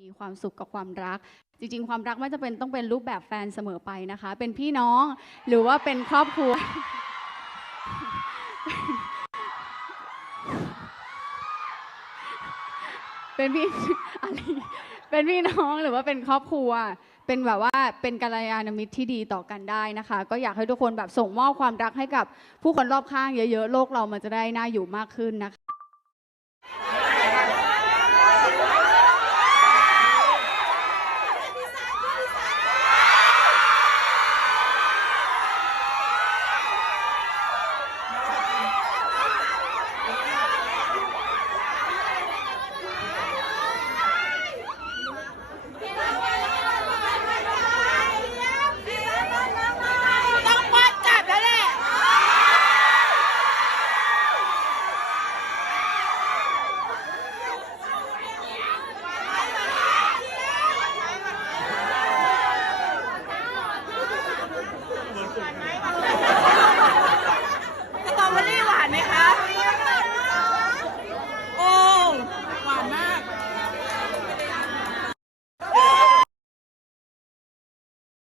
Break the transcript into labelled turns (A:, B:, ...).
A: มีความสุขกับความรัก จริง ๆ ความรักไม่จะเป็นต้องเป็นรูปแบบแฟนเสมอไปนะคะ เป็นพี่น้องหรือว่าเป็นครอบครัว เป็นพี่อะไรเป็นพี่น้องหรือว่าเป็นครอบครัว เป็นแบบว่าเป็นกัลยาณมิตรที่ดีต่อกันได้นะคะ ก็อยากให้ทุกคนแบบส่งมอบความรักให้กับผู้คนรอบข้างเยอะๆโลกเรามันจะได้น่าอยู่มากขึ้นนะคะ